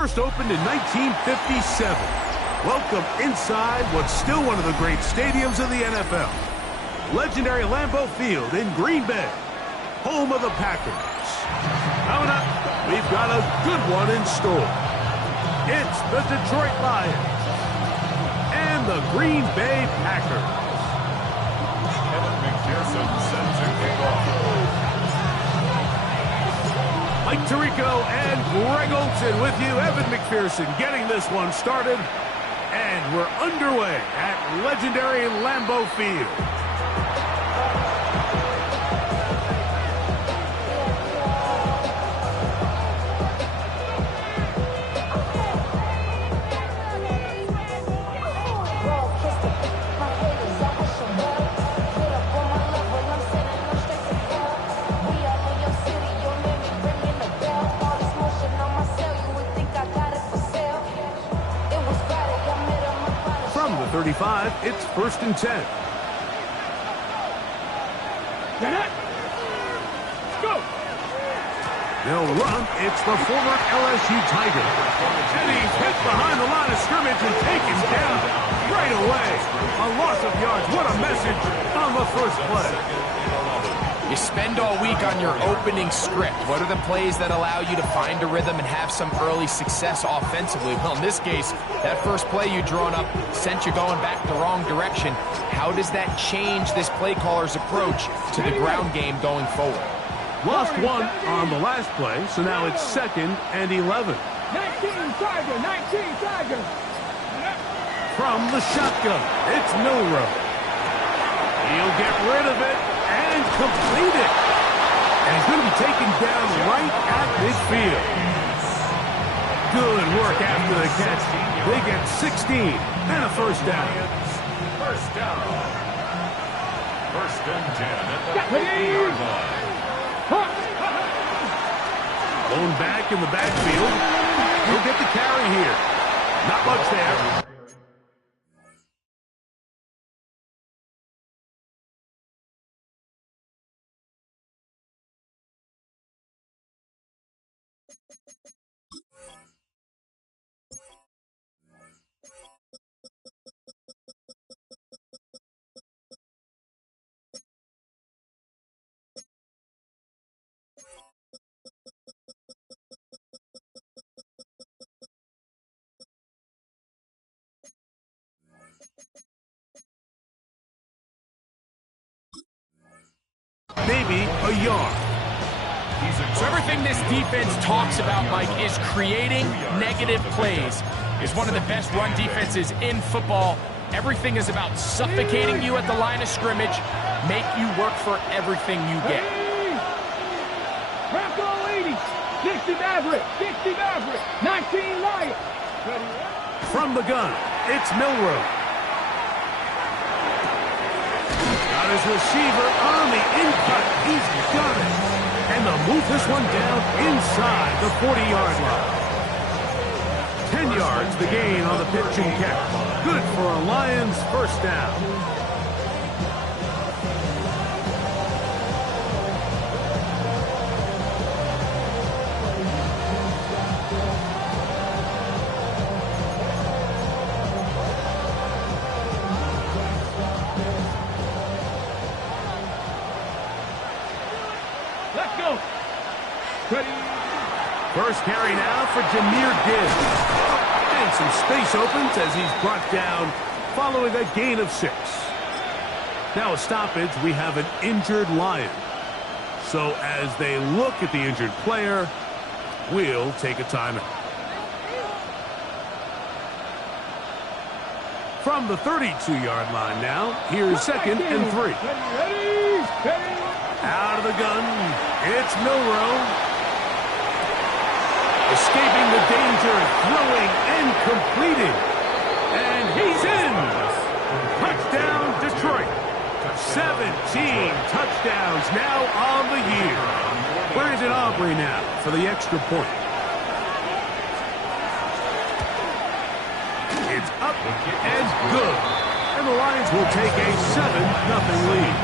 First opened in 1957. Welcome inside what's still one of the great stadiums of the NFL. Legendary Lambeau Field in Green Bay, home of the Packers. Coming up, we've got a good one in store. It's the Detroit Lions and the Green Bay Packers. Evan McPherson set to kick off. Mike Tirico and Greg Olsen with you. Evan McPherson getting this one started. And we're underway at legendary Lambeau Field. From the 35, it's 1st and 10. Go! They'll run. It's the former LSU Tiger. And he's hit behind the line of scrimmage and taken down right away. A loss of yards. What a message on the first play. You spend all week on your opening script. What are the plays that allow you to find a rhythm and have some early success offensively? Well, in this case, that first play you drawn up sent you going back the wrong direction. How does that change this play caller's approach to the ground game going forward? Lost one on the last play, so now it's 2nd and 11. 19 Tiger, 19 Tiger. From the shotgun, it's Milroe. He'll get rid of it and complete it. And he's going to be taken down right at midfield. Good work after the catch. They get 16 and a first down. First down. 1st and 10 at the 50-yard line. Going back in the backfield. He'll get the carry here. Not much there. Maybe a yard. So everything this defense talks about, Mike, is creating negative plays. It's one of the best run defenses in football. Everything is about suffocating you at the line of scrimmage, make you work for everything you get. Bronco 80, 60 Maverick, 60 Maverick, 19 Lions. From the gun, it's Milroe. Got his receiver on the in-cut. He's got it. And they'll move this one down inside the 40-yard line. 10 yards the gain on the pitch and catch. Good for a Lions first down. Let's go. Ready. First carry now for Jahmyr Gibbs. And some space opens as he's brought down following a gain of 6. Now a stoppage, we have an injured Lion. So as they look at the injured player, we'll take a timeout. From the 32-yard line now, here's 2nd and 3. Ready. Out of the gun, it's Milroe. Escaping the danger, throwing and completing. And he's in. Touchdown, Detroit. 17 touchdowns now on the year. Brandon Aubrey now for the extra point. It's up and good. And the Lions will take a 7-0 lead.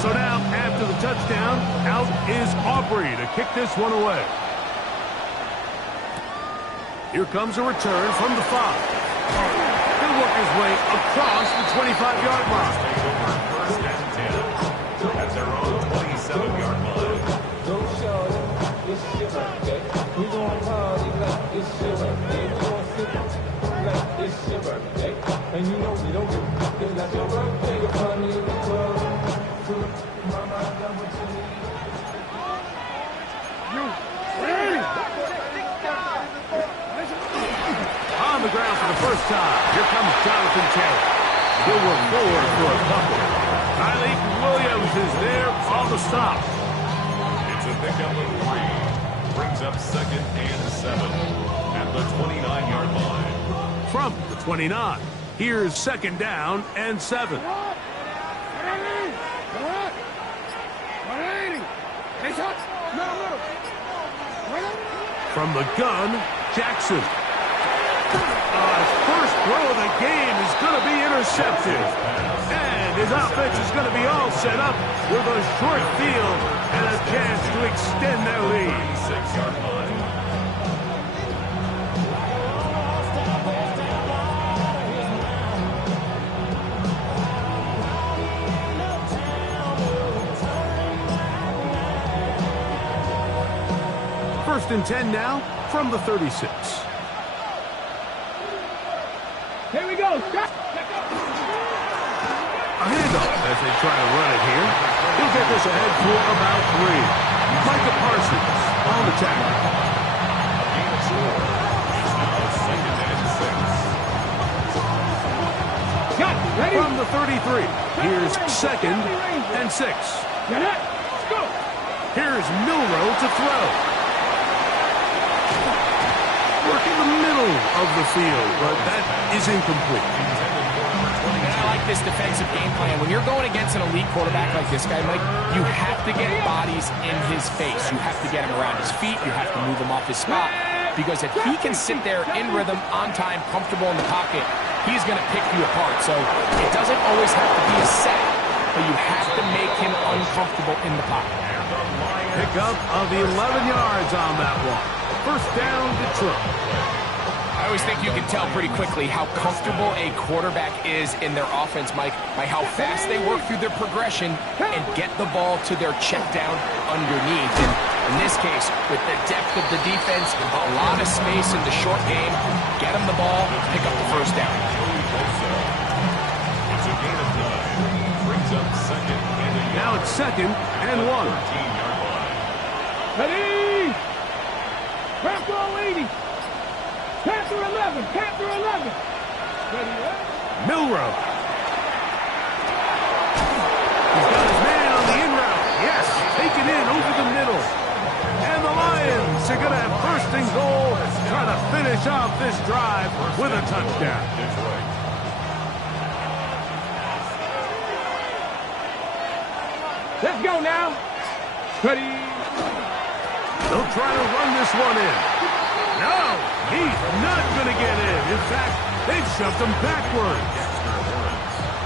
So now, after the touchdown, out is Aubrey to kick this one away. Here comes a return from the 5. He'll work his way across the 25-yard line. First and 10 at their own 27-yard line. Don't show it, it's your birthday. We gon' party like it's your birthday. We gon' sip like it's your birthday. And you know we don't give a fuck, it's like your birthday. You'll find me in the club. Mama, I got what you need. On the ground for the first time, here comes Jonathan Taylor. He'll work forward for a couple. Tyleek Williams is there on the stop. It's a pickup of 3. Brings up 2nd and 7 at the 29-yard line. From the 29, here's 2nd down and 7. From the gun, Jackson. His first throw of the game is going to be intercepted. And his offense is going to be all set up with a short field and a chance to extend their lead. 6-yard line. First and 10 now from the 36. Here we go. A handoff as they try to run it here. He'll get this ahead for about 3. Micah Parsons on the tackle. Gain of 4. It's now 2nd and 6. Got it. Ready? From the 33, here's 2nd and 6. Get it. Let's go. Here's Milrow to throw. Work in the middle of the field, but that is incomplete. And I like this defensive game plan. When you're going against an elite quarterback like this guy, Mike, you have to get bodies in his face. You have to get him around his feet. You have to move him off his spot. Because if he can sit there in rhythm, on time, comfortable in the pocket, he's going to pick you apart. So it doesn't always have to be a set, but you have to make him uncomfortable in the pocket. Pickup of 11 yards on that one. First down, Detroit. I always think you can tell pretty quickly how comfortable a quarterback is in their offense, Mike, by how fast they work through their progression and get the ball to their check down underneath. And in this case, with the depth of the defense, a lot of space in the short game, get them the ball, pick up the first down. It's a gain of 9. Brings up 2nd and 8. Now it's 2nd and 1. 13-yard line. Ready. Panther 80. Panther 11. Panther 11. Ready, Milrow. He's got his man on the in route. Yes, taken in over the middle. And the Lions are going to have first and goal, trying to finish off this drive with a touchdown. Detroit. Let's go now. Ready. They'll try to run this one in. No, he's not going to get in. In fact, they've shoved him backwards.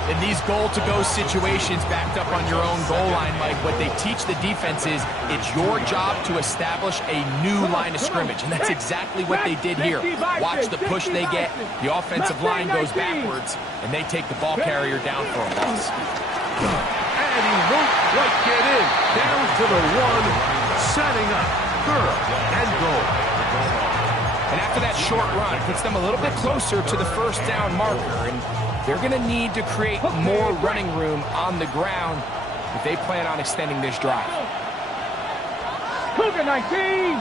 In these goal-to-go situations backed up on your own goal line, Mike, what they teach the defense is it's your job to establish a new line of scrimmage, and that's exactly what they did here. Watch the push they get. The offensive line goes backwards, and they take the ball carrier down for a loss. And he won't quite get in. Down to the 1, setting up 3rd and goal. And after that short run, it puts them a little bit closer to the first down marker, and they're going to need to create more running room on the ground if they plan on extending this drive. Cougar 19.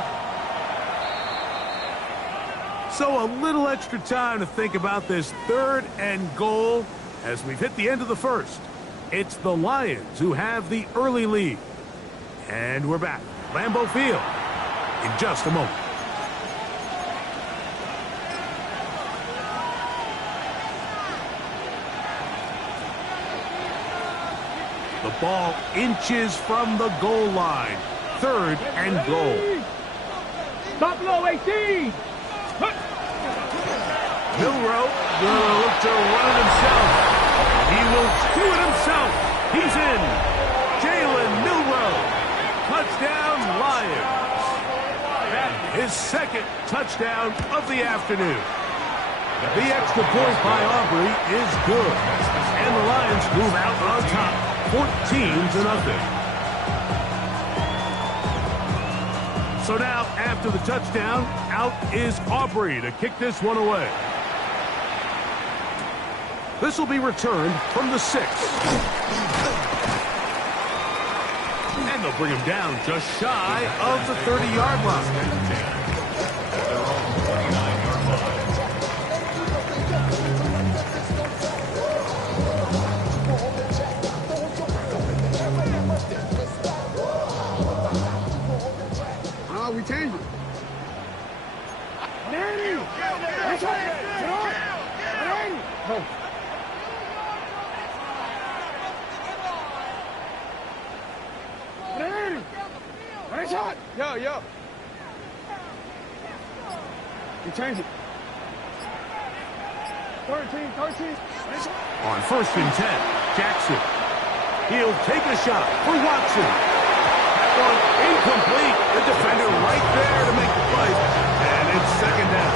So a little extra time to think about this 3rd and goal as we've hit the end of the first. It's the Lions who have the early lead. And we're back. Lambeau Field in just a moment. The ball inches from the goal line. 3rd and goal. Buffalo 18. Milrow gonna look to run it himself. He will do it himself. He's in. second touchdown of the afternoon. The extra point by Aubrey is good. And the Lions move out on top, 14-0. So now, after the touchdown, out is Aubrey to kick this one away. This will be returned from the 6. And they'll bring him down just shy of the 30-yard line. We changed it. Danny! That's right! Danny! Go. Danny! Nice shot! Yo. We changed it. 13. Nice shot. On 1st and 10, Jackson. He'll take a shot for Watson. That one incomplete. The defender right there to make the play. And it's 2nd down.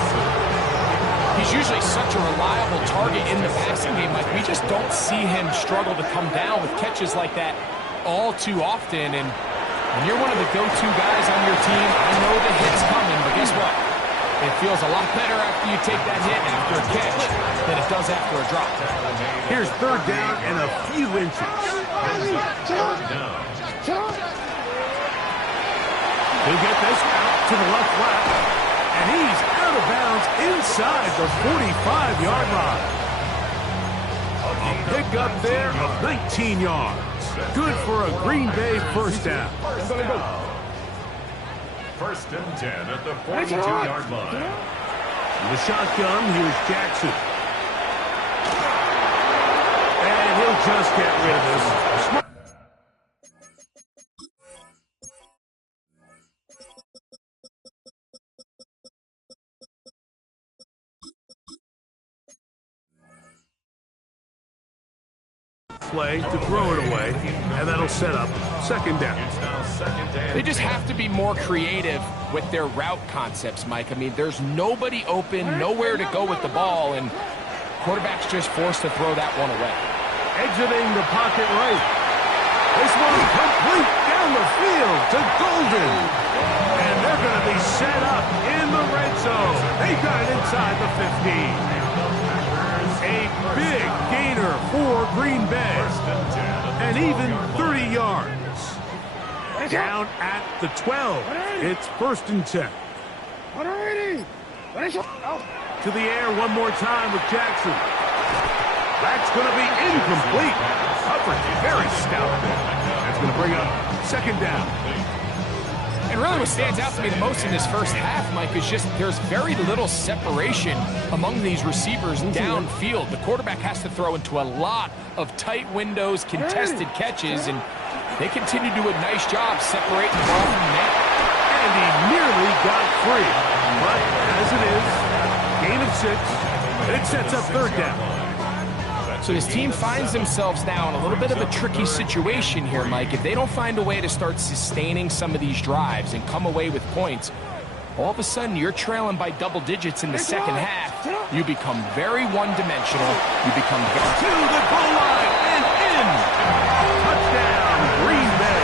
He's usually such a reliable target in the passing game. Like, we just don't see him struggle to come down with catches like that all too often. And when you're one of the go-to guys on your team, I know the hit's coming, but guess what? It feels a lot better after you take that hit after a catch than it does after a drop. Here's 3rd down and a few inches. He'll get this out to the left flat, and he's out of bounds inside the 45-yard line. A pickup there of 19 yards. Good for a Green Bay 1st down. 1st and 10 at the 42-yard line. In the shotgun, here's Jackson. And he'll just get rid of this. Play to throw it away, and that'll set up 2nd down. They just have to be more creative with their route concepts, Mike. I mean, there's nobody open, nowhere to go with the ball, and quarterback's just forced to throw that one away. Exiting the pocket right. This one complete down the field to Golden. And they're going to be set up in the red zone. They've got it inside the 15. A big gainer for Green Bay. And even 30 yards. Down at the 12. It's 1st and 10. To the air one more time with Jackson. That's going to be incomplete. Coverage very stout there. That's going to bring up 2nd down. And really what stands out to me the most in this first half, Mike, is just there's very little separation among these receivers downfield. The quarterback has to throw into a lot of tight windows, contested catches, and they continue to do a nice job separating the ball from the net. And he nearly got free. But as it is, gain of 6, it sets up 3rd down. So this team finds themselves now in a little bit of a tricky situation here, Mike. If they don't find a way to start sustaining some of these drives and come away with points, all of a sudden you're trailing by double digits in the 2nd half. You become very one-dimensional. You become to the goal line and in. Touchdown, Green Bay.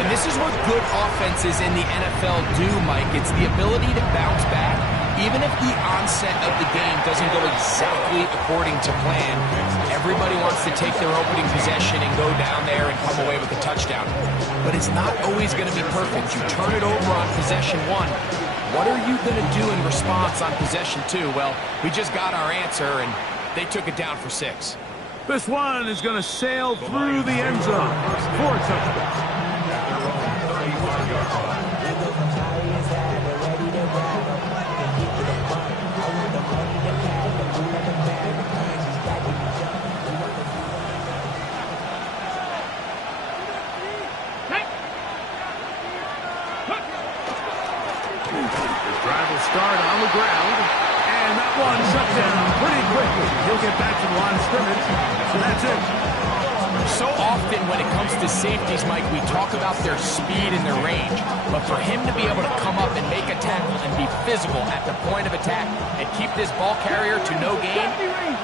And this is what good offenses in the NFL do, Mike. It's the ability to bounce back. Even if the onset of the game doesn't go exactly according to plan, everybody wants to take their opening possession and go down there and come away with a touchdown. But it's not always going to be perfect. You turn it over on possession 1. What are you going to do in response on possession 2? Well, we just got our answer, and they took it down for 6. This one is going to sail through the end zone for a touchdown. Start on the ground, and that one shut down pretty quickly. He'll get back to the line of scrimmage, so that's it. So often when it comes to to safeties, Mike, we talk about their speed and their range. But for him to be able to come up and make a tackle and be physical at the point of attack and keep this ball carrier to no gain,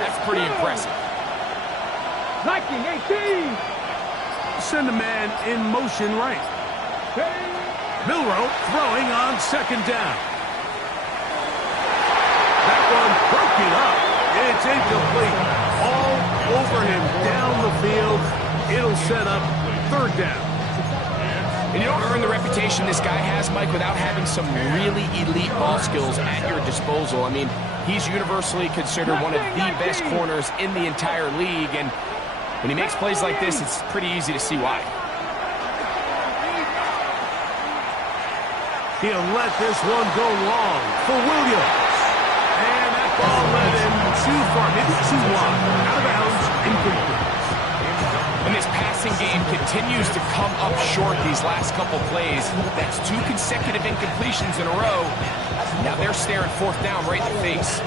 that's pretty impressive. Liking 18. Send a man in motion right. Milroe throwing on second down. That one broken up. It's incomplete. All over him down the field. It'll set up third down. And you don't earn the reputation this guy has, Mike, without having some really elite ball skills at your disposal. I mean, he's universally considered one of the best corners in the entire league, and when he makes plays like this, it's pretty easy to see why. He'll let this one go long for Williams. And that ball led him too far. It's too wide. Out of bounds, incomplete. And this passing game continues to come up short these last couple plays. That's 2 consecutive incompletions in a row. Now they're staring fourth down right in the face.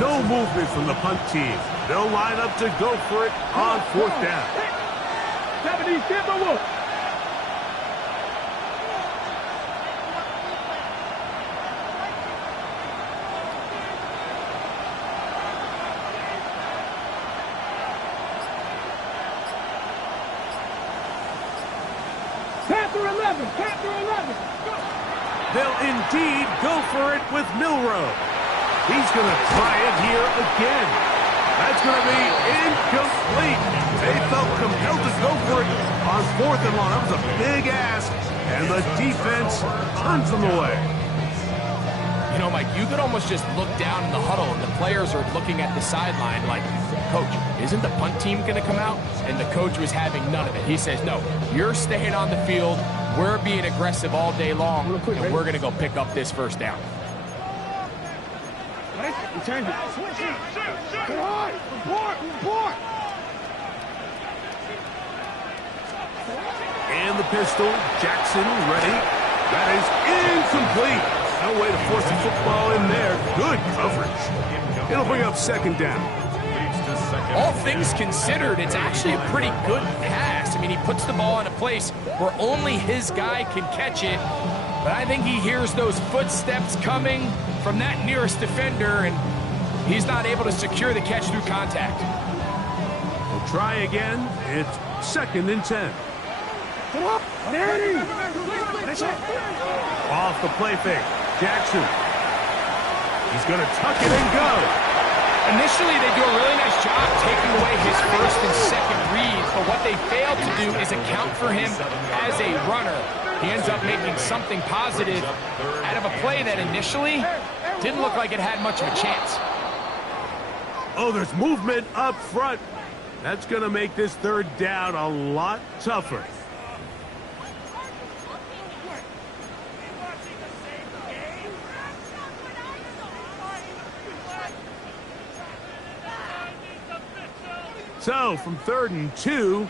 No movement from the punt team. They'll line up to go for it on fourth down. 70 Timberwolves. Panther 11. Panther 11. They'll indeed go for it with Milroe. He's going to try it here again. That's going to be incomplete. They felt compelled to go for it on fourth and long. That was a big ask, and the defense turns them away. You know, Mike, you could almost just look down in the huddle, and the players are looking at the sideline like, Coach, isn't the punt team going to come out? And the coach was having none of it. He says, no, you're staying on the field. We're being aggressive all day long, and we're going to go pick up this first down. Change it. Report. And the pistol, Jackson ready. That is incomplete. No way to force the football in there. Good coverage. It'll bring up second down. All things considered, it's actually a pretty good pass. I mean, he puts the ball in a place where only his guy can catch it. But I think he hears those footsteps coming from that nearest defender, and he's not able to secure the catch through contact. We'll try again. It's 2nd and 10. Off the play fake. Jackson. He's going to tuck it and go. Initially, they do a really nice job taking away his first and second reads, but what they failed to do is account for him as a runner. He ends up making something positive out of a play that initially didn't look like it had much of a chance. Oh, there's movement up front. That's going to make this third down a lot tougher. So, from 3rd and 2,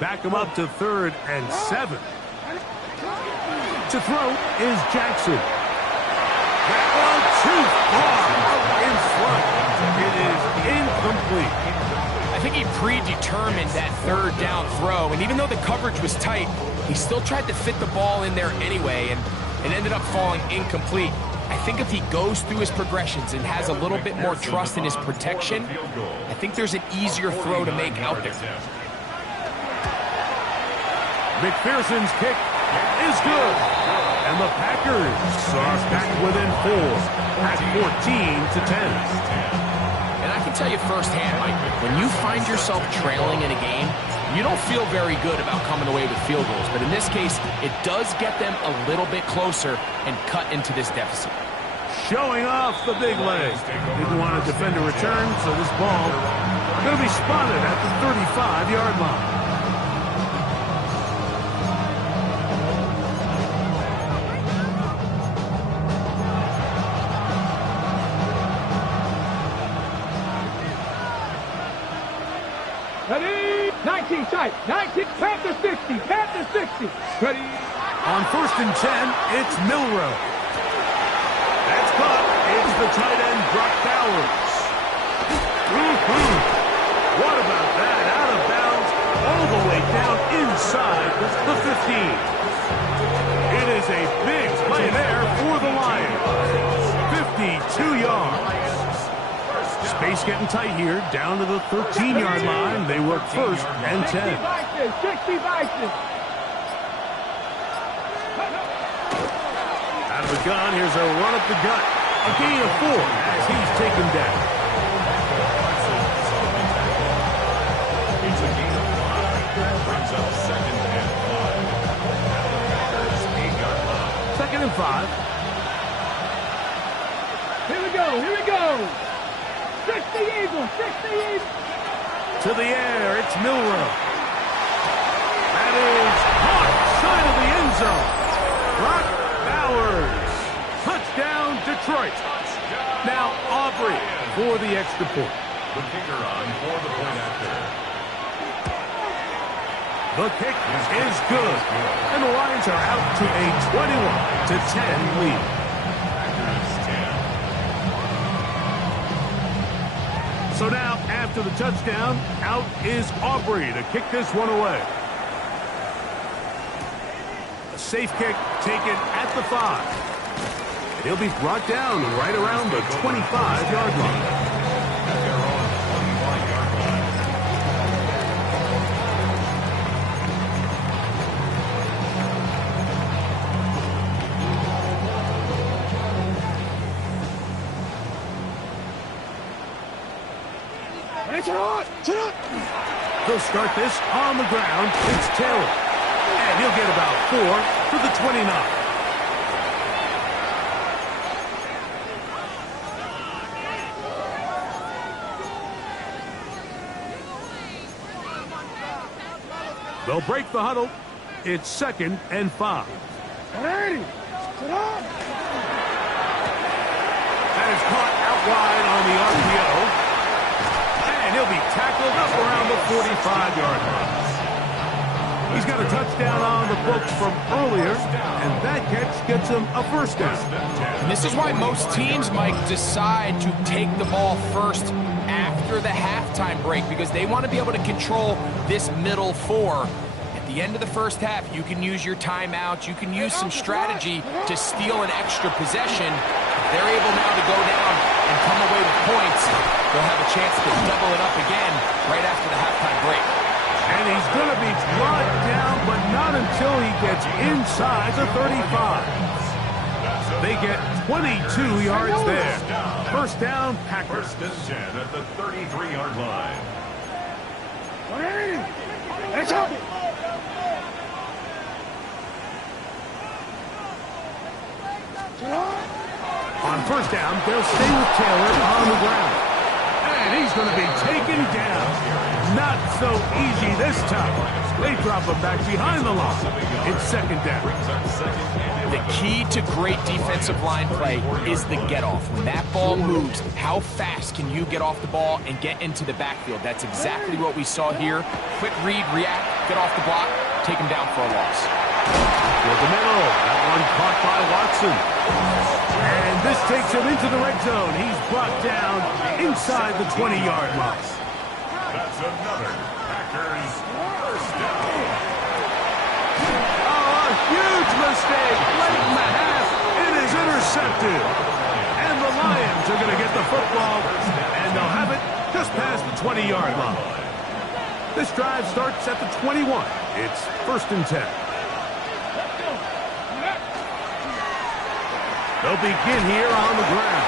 back him up to 3rd and 7. To throw is Jackson. That one too far out in front. It is incomplete. I think he predetermined that third down throw, and even though the coverage was tight, he still tried to fit the ball in there anyway, and it ended up falling incomplete. I think if he goes through his progressions and has a little bit more trust in his protection, I think there's an easier throw to make out there. McPherson's kick is good. And the Packers are back within 4 at 14-10. And I can tell you firsthand, Mike, when you find yourself trailing in a game, you don't feel very good about coming away with field goals. But in this case, it does get them a little bit closer and cut into this deficit. Showing off the big leg. Didn't want to defend a return, so this ball going to be spotted at the 35-yard line. Ready? 19 tight. 19. Panther 60. Panther 60. Ready? On 1st and 10, it's Milroe. the tight end, Brock Bowers. What about that? Out of bounds, all the way down inside the 15. It is a big play there for the Lions. 52 yards. Space getting tight here, down to the 13-yard line. They work first and 10. 60 Vikings. Out of the gun, here's a run up the gut. A gain of 4 as he's taken down. It's a gain of 5. Brings up second and 5. At the Packers' 8-yard line. Second and 5. Here we go, here we go. 60 Eagles, 60 Eagles. To the air, it's Milroe. That is caught side of the end zone. Brock Bowers. Touchdown, Detroit. Now Aubrey for the extra point. The kicker on for the point after. The kick is good. And the Lions are out to a 21-10 lead. Packers 10. So now, after the touchdown, out is Aubrey to kick this one away. A safe kick taken at the 5. He'll be brought down right around the 25-yard line. At their own 25-yard line. They'll start this on the ground. It's Taylor. And he'll get about 4 for the 29. They'll break the huddle. It's second and 5. That is caught out wide on the RPO. And he'll be tackled up around the 45-yard line. He's got a touchdown on the books from earlier, and that catch gets him a first down. And this is why most teams, Mike, decide to take the ball first after the halftime break, because they want to be able to control this middle 4. At the end of the first half, you can use your timeouts, you can use some strategy to steal an extra possession. They're able now to go down and come away with points. They'll have a chance to double it up again right after the halftime break. And he's going to be brought down, but not until he gets inside the 35. They get 22 yards there. First down, Packers. First and 10 at the 33-yard line. On first down, they'll stay with Taylor on the ground. And he's going to be taken down. Not so easy this time. They drop him back behind the line. It's second down. The key to great defensive line play is the get-off. When that ball moves, how fast can you get off the ball and get into the backfield? That's exactly what we saw here. Quick read, react, get off the block, take him down for a loss. Toward the middle. That one caught by Watson. And this takes him into the red zone. He's brought down inside the 20-yard line. That's another Packers first down. Oh, a huge mistake late in the half. It is intercepted. And the Lions are going to get the football, and they'll have it just past the 20-yard line. This drive starts at the 21. It's first and 10. They'll begin here on the ground.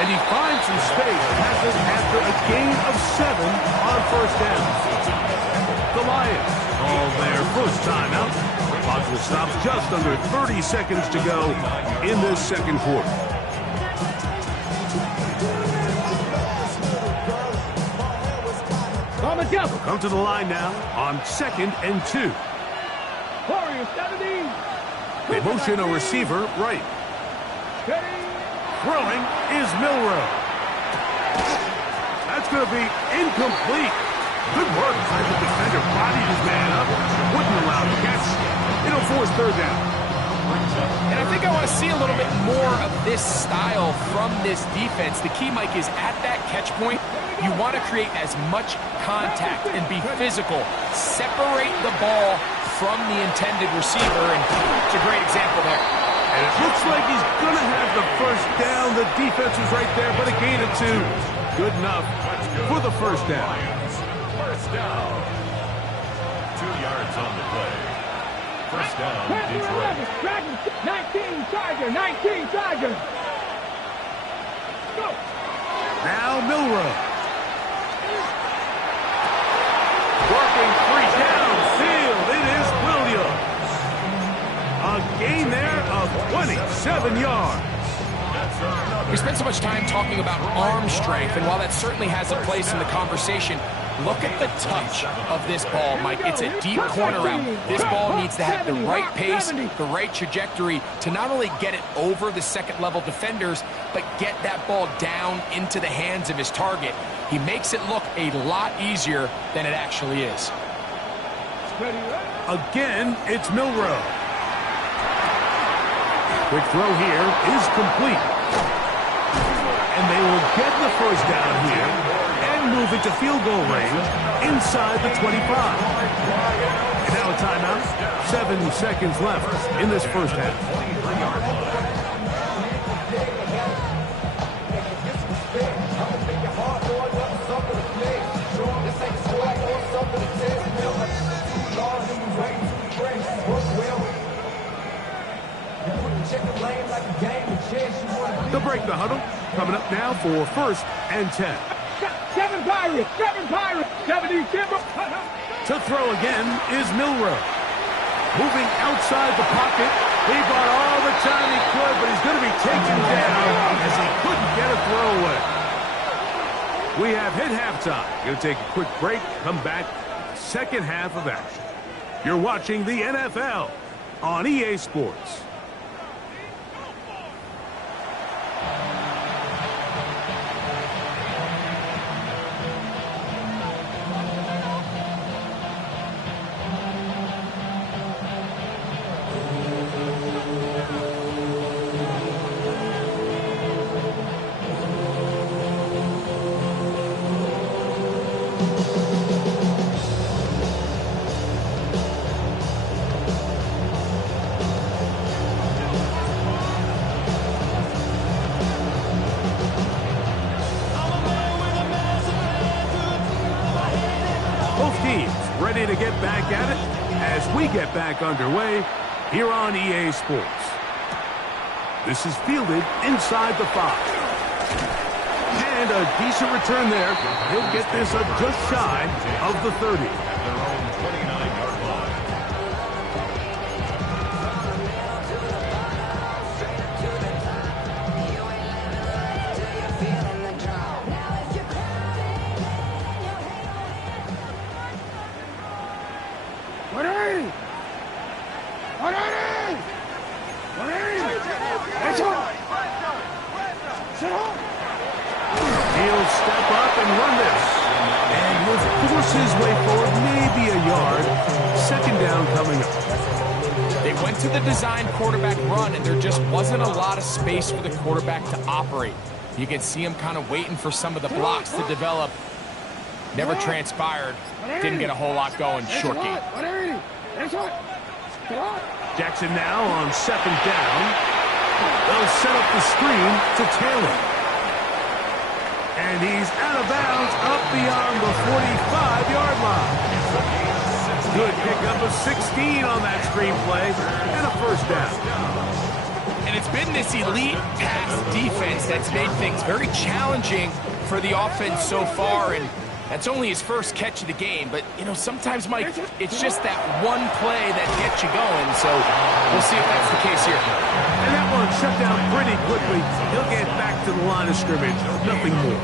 And he finds some space, passes after a gain of 7 on first down. The Lions call their first timeout. Clock will stop just under 30 seconds to go in this second quarter. They'll come to the line now on second and 2. Warriors 17. They motion a receiver right. Throwing is Milroe. That's going to be incomplete. Good work by the defender. Bodied his man up. Wouldn't allow the catch. It'll force third down. And I think I want to see a little bit more of this style from this defense. The key, Mike, is at that catch point, you want to create as much contact and be physical. Separate the ball from the intended receiver, and it's a great example there. And it looks like he's going to have the first down. The defense was right there, but a gain of 2. Good enough for the first down. First down. 2 yards on the play. First down, Detroit. 19 Charger, 19 Charger. Go. Now Milroe. Working 3 downfield. It is Williams. A gain there of 27 yards. We spent so much time talking about arm strength, and while that certainly has a place in the conversation, look at the touch of this ball, Mike. It's a deep corner route. This ball needs to have the right pace, the right trajectory to not only get it over the second-level defenders, but get that ball down into the hands of his target. He makes it look a lot easier than it actually is. Again, it's Milroe. Quick throw here is complete. And they will get the first down here and move it to field goal range inside the 25. And now a timeout. 7 seconds left in this first half. They'll break the huddle. Coming up now for 1st and 10. 7 Pirates, 7 Pirates, 70 Timber. To throw again is Milroe. Moving outside the pocket. He bought all the time he could, but he's going to be taken down as he couldn't get a throw away. We have hit halftime. Going to take a quick break. Come back. Second half of action. You're watching the NFL on EA Sports. Ready to get back at it as we get back underway here on EA Sports. This is fielded inside the 5. And a decent return there. He'll get this up just shy of the 30. At their own 29-yard line. He'll step up and run this. And he'll force his way forward, maybe a yard. Second down coming up. They went to the design quarterback run, and there just wasn't a lot of space for the quarterback to operate. You can see him kind of waiting for some of the blocks to develop. Never transpired. Didn't get a whole lot going. Short game. Jackson now on 2nd down. They'll set up the screen to Taylor. And he's out of bounds up beyond the 45-yard line. Good pickup of 16 on that screen play and a first down. And it's been this elite pass defense that's made things very challenging for the offense so far, and that's only his first catch of the game. But, you know, sometimes, Mike, it's just that one play that gets you going, so we'll see if that's the case here. And that one shut down pretty quickly. He'll get back to the line of scrimmage. Nothing more.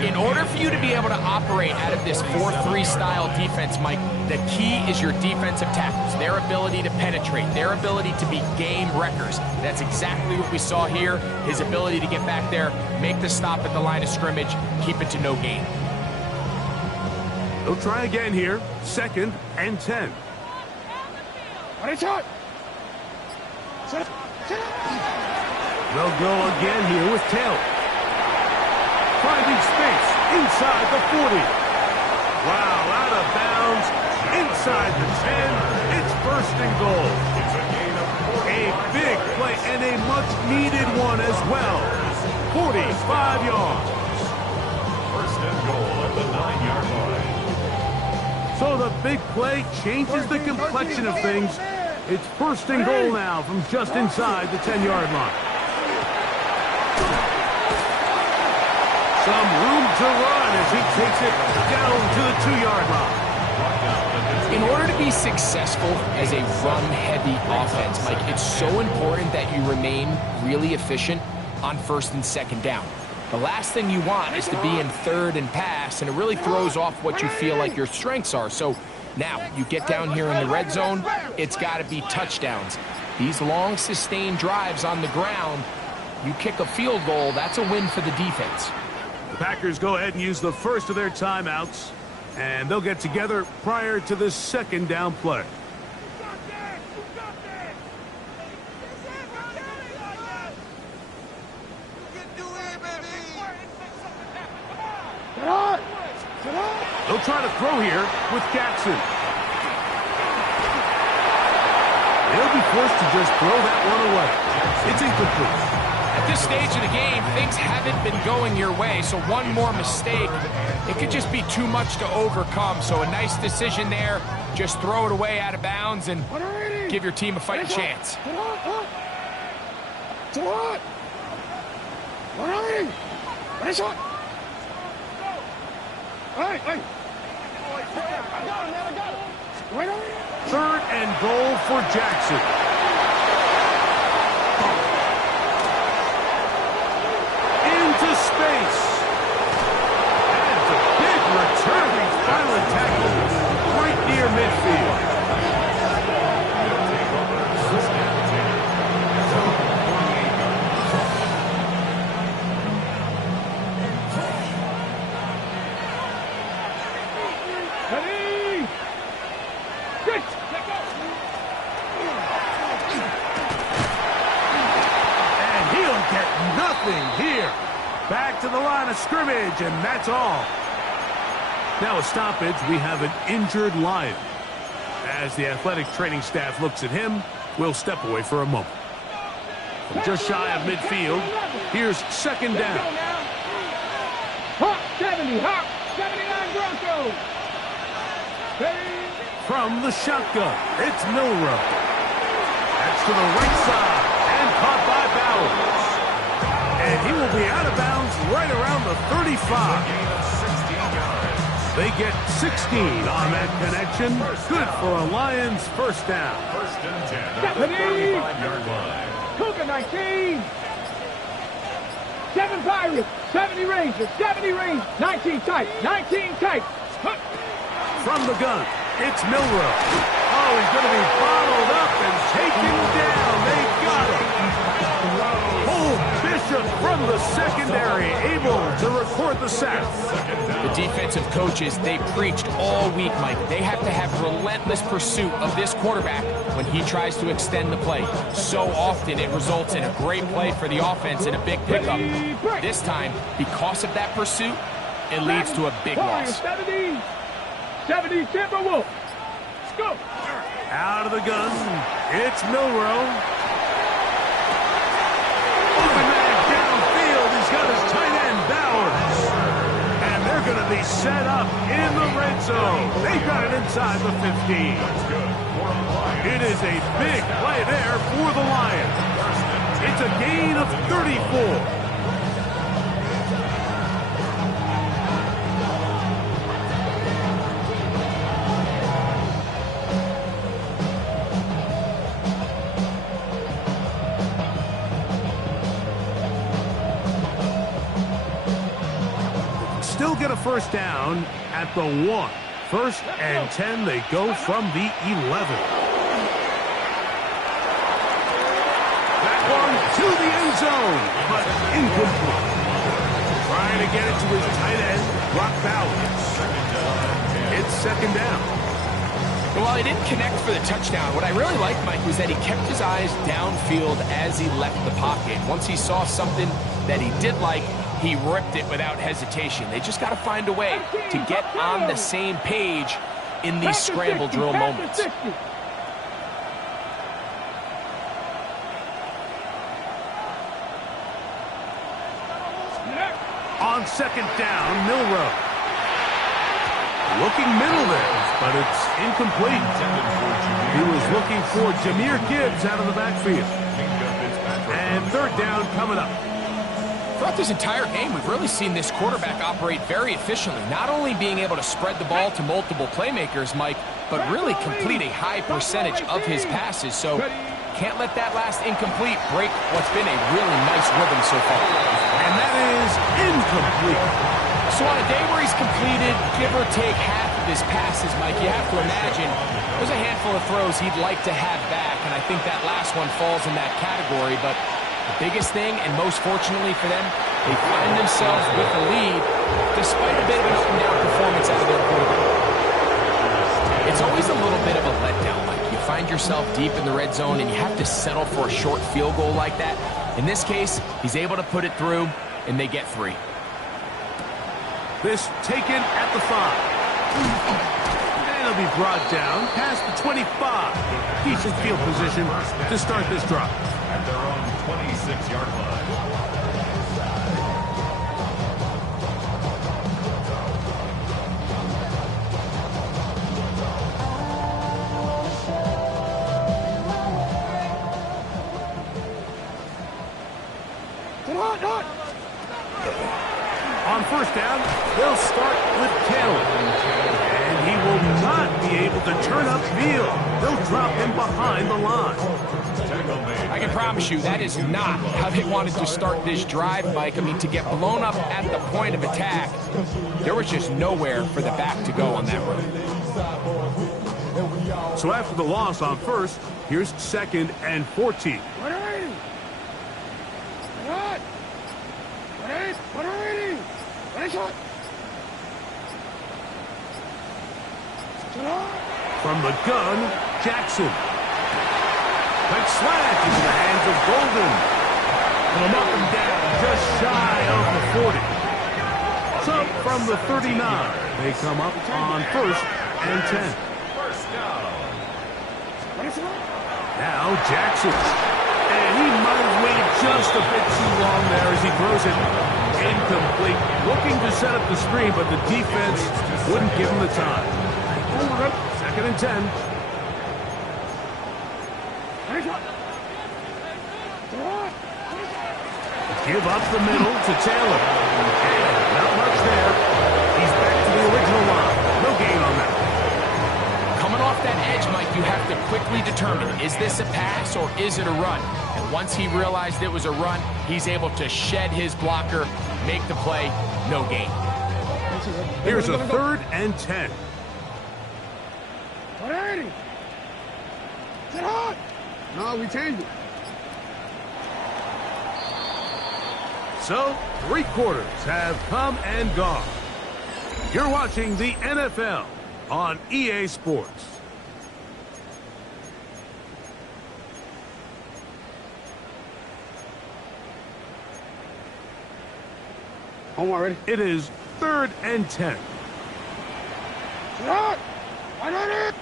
In order for you to be able to operate out of this 4-3 style defense, Mike, the key is your defensive tackles, their ability to penetrate, their ability to be game wreckers. That's exactly what we saw here, his ability to get back there, make the stop at the line of scrimmage, keep it to no gain. They'll try again here, 2nd and 10. They'll go again here with Taylor. Finding space inside the 40. Wow, out of bounds, inside the 10. It's first and goal. A big play and a much-needed one as well. 45 yards. First and goal at the 9-yard line. So the big play changes the complexion of things. It's first and goal now from just inside the 10-yard line. Some room to run as he takes it down to the 2-yard line. In order to be successful as a run-heavy offense, Mike, it's so important that you remain really efficient on first and second down. The last thing you want is to be in third and pass, and it really throws off what you feel like your strengths are. So now you get down here in the red zone, it's got to be touchdowns. These long, sustained drives on the ground, you kick a field goal, that's a win for the defense. The Packers go ahead and use the first of their timeouts, and they'll get together prior to the second down play. They'll try to throw here with Jackson. They'll be forced to just throw that one away. It's incomplete. At this stage of the game, things haven't been going your way, so one more mistake, it could just be too much to overcome. So a nice decision there. Just throw it away out of bounds and give your team a fighting chance. Third and goal for Jackson. Into space. And a big returning final tackle right near midfield. Here, back to the line of scrimmage, and that's all. Now a stoppage, we have an injured Lion. As the athletic training staff looks at him, we'll step away for a moment. From just shy of midfield, here's second down. Hawk 70, Hawk 79 Broncos. From the shotgun, it's Milroe. That's to the right side, and caught by Bowers. And he will be out of bounds right around the 35. They get 16 on that connection. Good for a Lions first down. First and 10 at Stephanie! the 35-yard line. Cougar 19. 7 Pirates, 70 Rangers, 70 Rangers, 19 tight, 19 tight. From the gun, it's Milroe. Oh, he's going to be bottled up and taken down. They got him. Bishop from the secondary, able to record the sack. The defensive coaches, they preached all week, Mike. They have to have relentless pursuit of this quarterback when he tries to extend the play. So often it results in a great play for the offense and a big pickup. This time, because of that pursuit, it leads to a big loss. 70 Timberwolves. Let's go. Out of the gun, it's Milroe. Got his tight end, Bowers. And they're going to be set up in the red zone. They got it inside the 15. It is a big play there for the Lions. It's a gain of 34. Still get a first down at the 1. First and 10, they go from the 11. That one to the end zone, but incomplete. Trying to get it to his tight end, Brock Bowers. It's second down. Well, he didn't connect for the touchdown. What I really liked, Mike, was that he kept his eyes downfield as he left the pocket. Once he saw something that he did like, he ripped it without hesitation. They just got to find a way to get on the same page in these scramble drill moments. On second down, Milroe. Looking middle there, but it's incomplete. He was looking for Jahmyr Gibbs out of the backfield. And third down coming up. Throughout this entire game, we've really seen this quarterback operate very efficiently, not only being able to spread the ball to multiple playmakers, Mike, but really complete a high percentage of his passes. So can't let that last incomplete break what's been a really nice rhythm so far. And that is incomplete. So on a day where he's completed, give or take half of his passes, Mike, you have to imagine there's a handful of throws he'd like to have back, and I think that last one falls in that category. But the biggest thing, and most fortunately for them, they find themselves with the lead despite a bit of an up-and-down performance out of their quarterback. It's always a little bit of a letdown, Mike. You find yourself deep in the red zone, and you have to settle for a short field goal like that. In this case, he's able to put it through, and they get 3. This taken at the 5. And it'll be brought down past the 25. Decent field position to start this drive. At their own 26-yard line. On first down, they'll start with Taylor. And he will not be able to turn upfield. They'll drop him behind the line. I can promise you that is not how they wanted to start this drive, Mike. I mean, to get blown up at the point of attack, there was just nowhere for the back to go on that run. So after the loss on first, here's 2nd and 14. From the gun, Jackson. Quick slant into the hands of Golden. They'll knock him down just shy of the 40. So from the 39, they come up on 1st and 10. First down. Now Jackson. And he might have waited just a bit too long there as he throws it incomplete. Looking to set up the screen, but the defense wouldn't give him the time. 2nd and 10. Give up the middle to Taylor. And not much there. He's back to the original line. No gain on that. Coming off that edge, Mike, you have to quickly determine, is this a pass or is it a run? And once he realized it was a run, he's able to shed his blocker, make the play, no gain. Here's a 3rd and 10. No, we changed it. So, 3 quarters have come and gone. You're watching the NFL on EA Sports. Home already. It is 3rd and 10.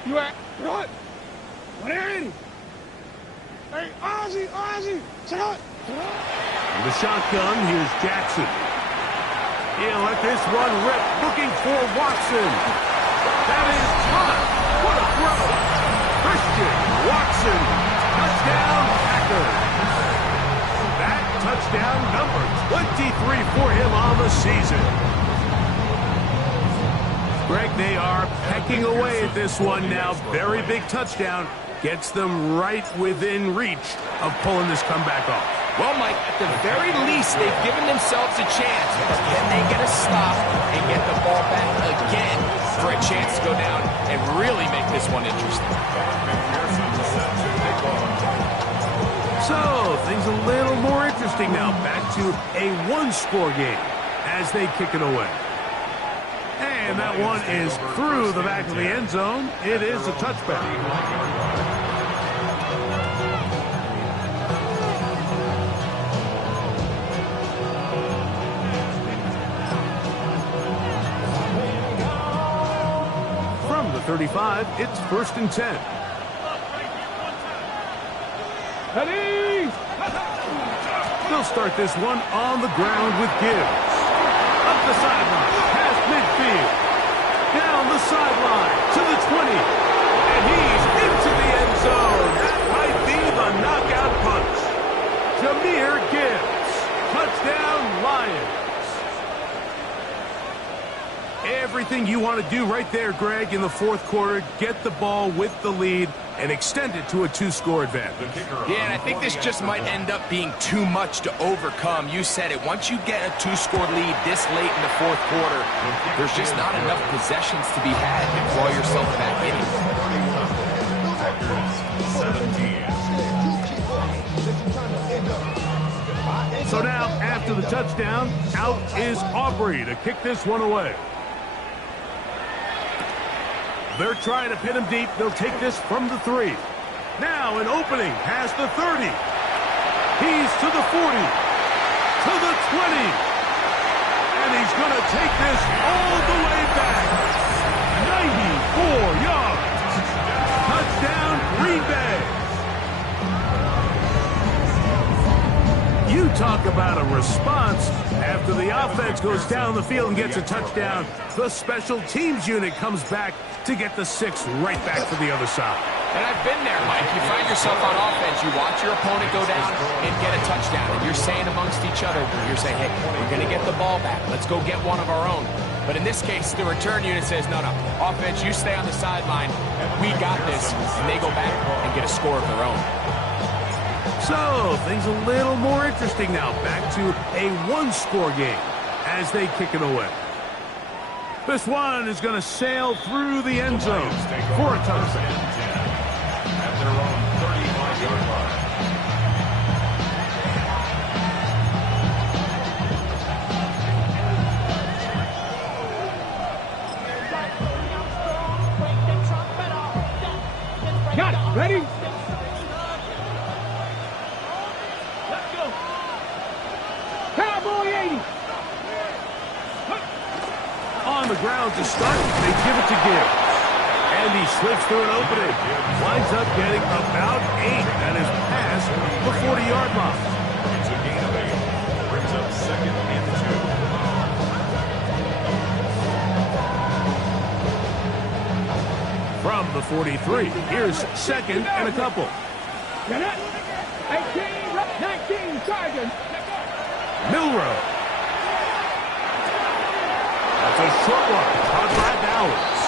You at? What? Hey, Ozzy, sit up. In the shotgun, here's Jackson. He'll let this one rip, looking for Watson. That is caught. What a throw. Christian Watson. Touchdown, Packers. That touchdown number 23 for him on the season. Greg, they are pecking away at this one now. Very big touchdown. Gets them right within reach of pulling this comeback off. Well, Mike, at the very least, they've given themselves a chance. But can they get a stop and get the ball back again for a chance to go down and really make this one interesting? So, things a little more interesting now. Back to a 1-score game as they kick it away. And And that one is through the back of the end zone. It is a touchback. From the 35, it's 1st and 10. Ready? They'll start this one on the ground with Gibbs. Up the sideline, past midfield. Down the sideline to the 20. And he's into the end zone. That might be the knockout punch. Jahmyr Gibbs. Touchdown, Lions. Everything you want to do right there, Greg, in the fourth quarter. Get the ball with the lead and extend it to a 2-score advantage. Yeah, and I think this just might end up being too much to overcome. You said it. Once you get a 2-score lead this late in the fourth quarter, there's just not enough possessions to be had to claw yourself back in it. So now, after the touchdown, out is Aubrey to kick this one away. They're trying to pin him deep. They'll take this from the 3. Now an opening past the 30. He's to the 40. To the 20. And he's going to take this all the way back. 94 yards. Touchdown, Green Bay. You talk about a response. After the offense goes down the field and gets a touchdown, the special teams unit comes back to get the 6 right back to the other side. And I've been there, Mike. You find yourself on offense. You watch your opponent go down and get a touchdown. And you're saying amongst each other, you're saying, hey, we're going to get the ball back. Let's go get one of our own. But in this case, the return unit says, no, offense, you stay on the sideline. We got this. And they go back and get a score of their own. So, things a little more interesting now. Back to a 1-score game as they kick it away. This one is going to sail through the end zone for a touchdown. At their own 35-yard line. Got it. Ready? Cowboy 80. On the ground to start, they give it to Gibbs. And he slips through an opening. Winds up getting about 8. That is past the 40-yard line. It's a gain of 8. Brings up 2nd and 2. From the 43, here's 2nd and a couple. Get it? 18, 19, Chargers. Milroe. That's a short one. Caught by Bowers.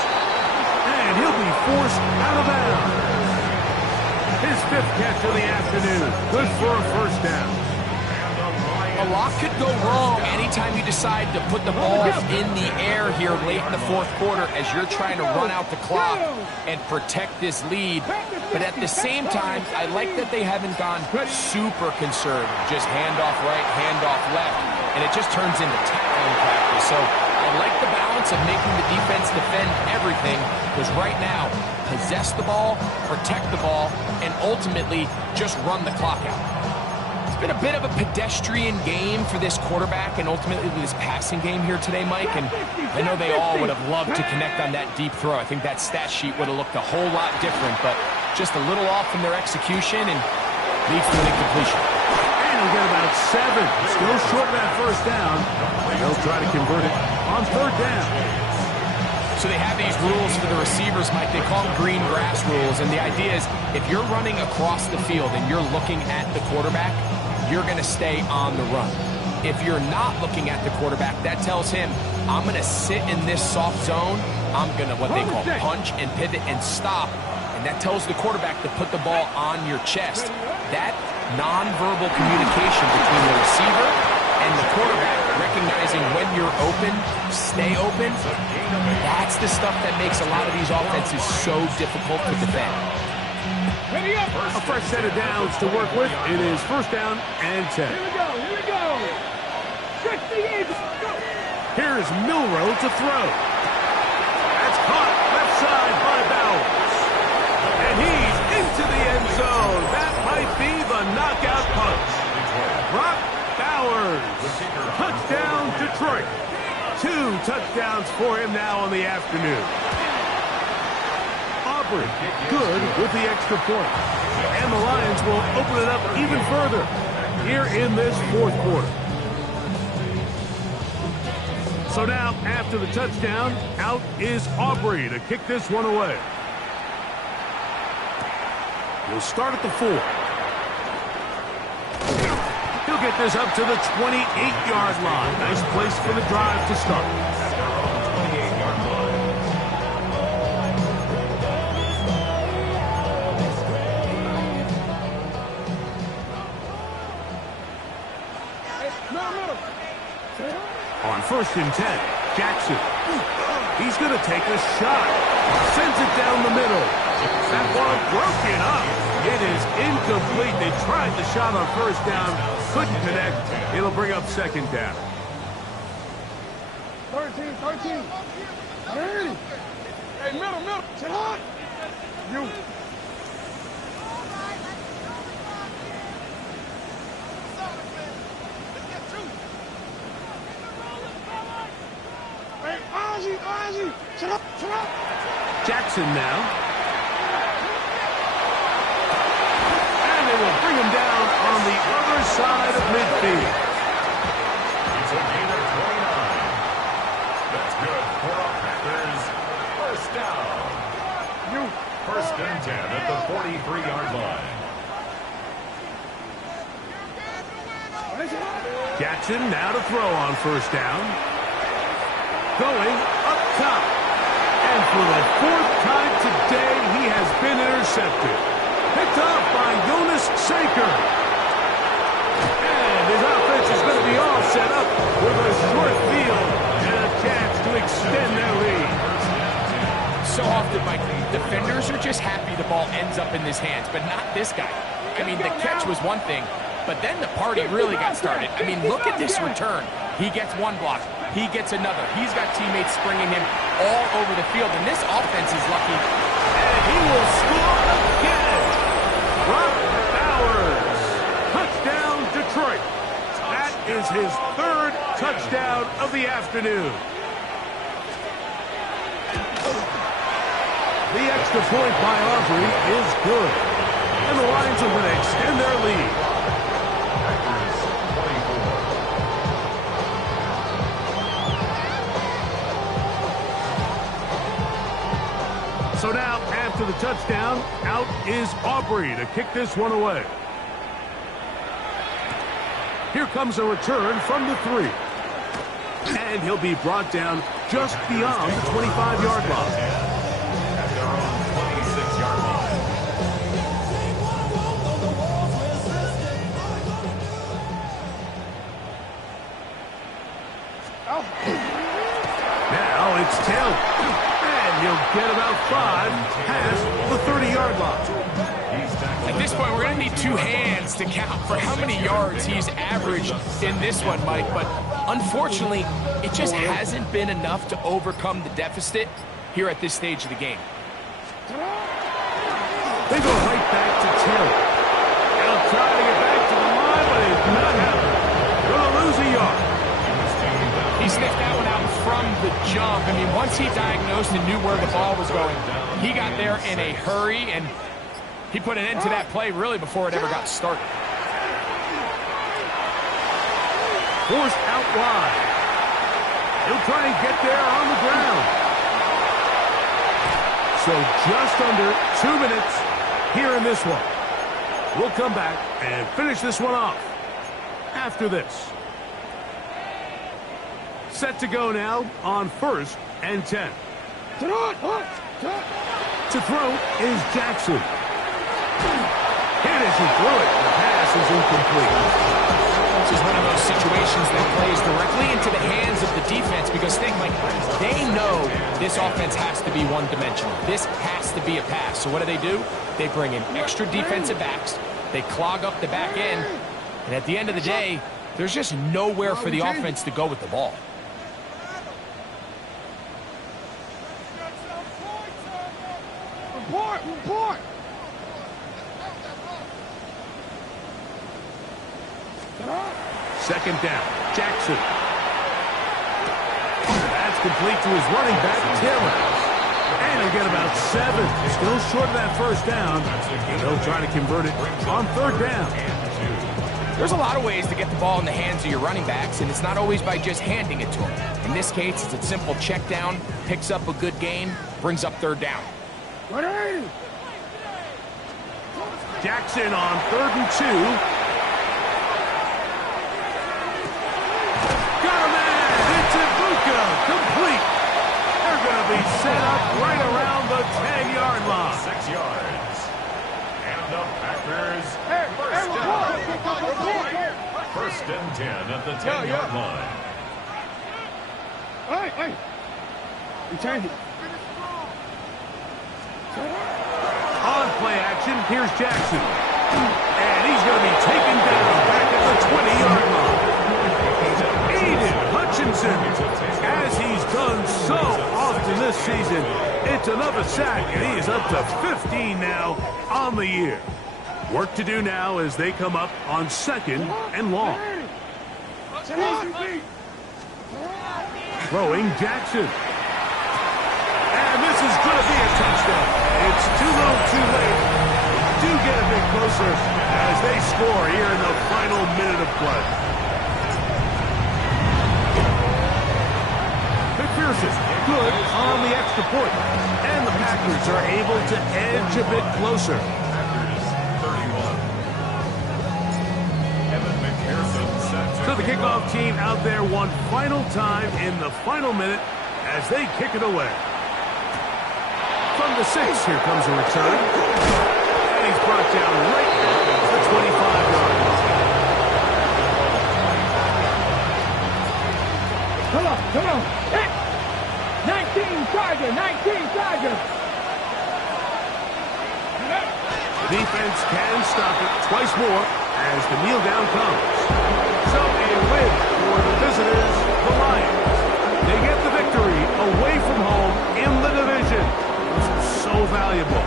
And he'll be forced out of bounds. His 5th catch of the afternoon. Good for a 1st down. A lot could go wrong anytime you decide to put the ball in the air here late in the fourth quarter as you're trying to run out the clock and protect this lead. But at the same time, I like that they haven't gone super conservative. Just handoff right, handoff left, and it just turns into tackling practice. So I like the balance of making the defense defend everything, because right now, possess the ball, protect the ball, and ultimately just run the clock out. It's been a bit of a pedestrian game for this quarterback and ultimately this passing game here today, Mike. And I know they all would have loved to connect on that deep throw. I think that stat sheet would have looked a whole lot different, but just a little off in their execution and leads to an incompletion. And he'll get about 7. Still short of that 1st down. They'll try to convert it on 3rd down. So they have these rules for the receivers, Mike. They call them green grass rules. And the idea is if you're running across the field and you're looking at the quarterback, you're going to stay on the run. If you're not looking at the quarterback, that tells him, I'm going to sit in this soft zone. I'm going to, what they call, punch and pivot and stop. And that tells the quarterback to put the ball on your chest. That nonverbal communication between the receiver and the quarterback, recognizing when you're open, stay open, that's the stuff that makes a lot of these offenses so difficult to defend. A fresh set of downs to work with. It is 1st down and 10. Here we go. Here we go. Stretch the Eagles. Go. Here's Milroe to throw. outside by Bowers. And he's into the end zone. That might be the knockout punch. Brock Bowers. Touchdown, Detroit. 2 touchdowns for him now on the afternoon. Aubrey, good with the extra point. And the Lions will open it up even further here in this fourth quarter. So now, after the touchdown, out is Aubrey to kick this one away. He'll start at the 4. He'll get this up to the 28-yard line. Nice place for the drive to start. On 1st and 10, Jackson. He's going to take a shot. Sends it down the middle. That ball broken up. It is incomplete. They tried the shot on 1st down. Couldn't connect. It'll bring up 2nd down. 13. Hey, middle. Shot. You. Ozzy. Shut up. Jackson now. And they will bring him down on the other side of midfield. It's a gain of 29. That's good for our Packers. 1st down. 1st and 10 at the 43-yard line. Jackson now to throw on 1st down. Going up top. And for the 4th time today, he has been intercepted. Picked up by Jonas Saker. And his offense is going to be all set up with a short field and a chance to extend their lead. So often, Mike, defenders are just happy the ball ends up in his hands, but not this guy. I mean, the catch was one thing, but then the party really got started. I mean, look at this return. He gets one block. He gets another. He's got teammates springing him all over the field, and this offense is lucky. And he will score again. Brock Bowers. Touchdown, Detroit. That is his 3rd touchdown of the afternoon. The extra point by Aubrey is good. And the Lions are going to extend their lead. So now, after the touchdown, out is Aubrey to kick this one away. Here comes a return from the 3. And he'll be brought down just beyond the 25-yard line. At their own 26-yard line. Now it's Taylor. He'll get about 5 past the 30-yard line. At this point, we're going to need 2 hands to count for how many yards he's averaged in this one, Mike. But unfortunately, it just hasn't been enough to overcome the deficit here at this stage of the game. They go right back to Taylor. They'll try to get back to the line, but it's not happening. Going to lose a yard. He sniffed that one out from the jump. I mean, once he diagnosed and knew where the ball was going, he got there in a hurry, and he put an end to that play really before it ever got started. Forced out wide. He'll try and get there on the ground. So just under 2 minutes here in this one. We'll come back and finish this one off after this. Set to go now on 1st and 10. To throw is Jackson. And as he threw it, the pass is incomplete. This is one of those situations that plays directly into the hands of the defense because think, Mike, they know this offense has to be one-dimensional. This has to be a pass. So what do? They bring in extra defensive backs. They clog up the back end. And at the end of the day, there's just nowhere for the offense to go with the ball. Second down, Jackson. That's complete to his running back, Taylor. And he'll get about 7. Still short of that first down. And they'll try to convert it on third down. There's a lot of ways to get the ball in the hands of your running backs, and it's not always by just handing it to them. In this case, it's a simple check down, picks up a good gain, brings up third down. Jackson on 3rd and 2. Complete. They're going to be set up right around the 10-yard line. 6 yards. And the Packers first and 10 at the 10-yard line. Hey. Return it. On play action, here's Jackson. And he's going to be taken down back at the 20-yard line. Aiden Hutchinson, as he's done so often this season, it's another sack, and he is up to 15 now on the year. Work to do now as they come up on 2nd and long. Throwing Jackson. And this is going to be a touchdown. It's too little too late. Do get a bit closer as they score here in the final minute of play. McPherson, good on the extra point. And the Packers are able to edge a bit closer. Packers 31. Evan McPherson set to So the kickoff team out there one final time in the final minute as they kick it away. From the 6, here comes a return. And he's brought down right at the 25-yard line. Come on. Hey. 19 Chargers. The defense can stop it twice more as the kneel down comes. So a win for the visitors, the Lions. They get the victory away from home in the division. This is so valuable.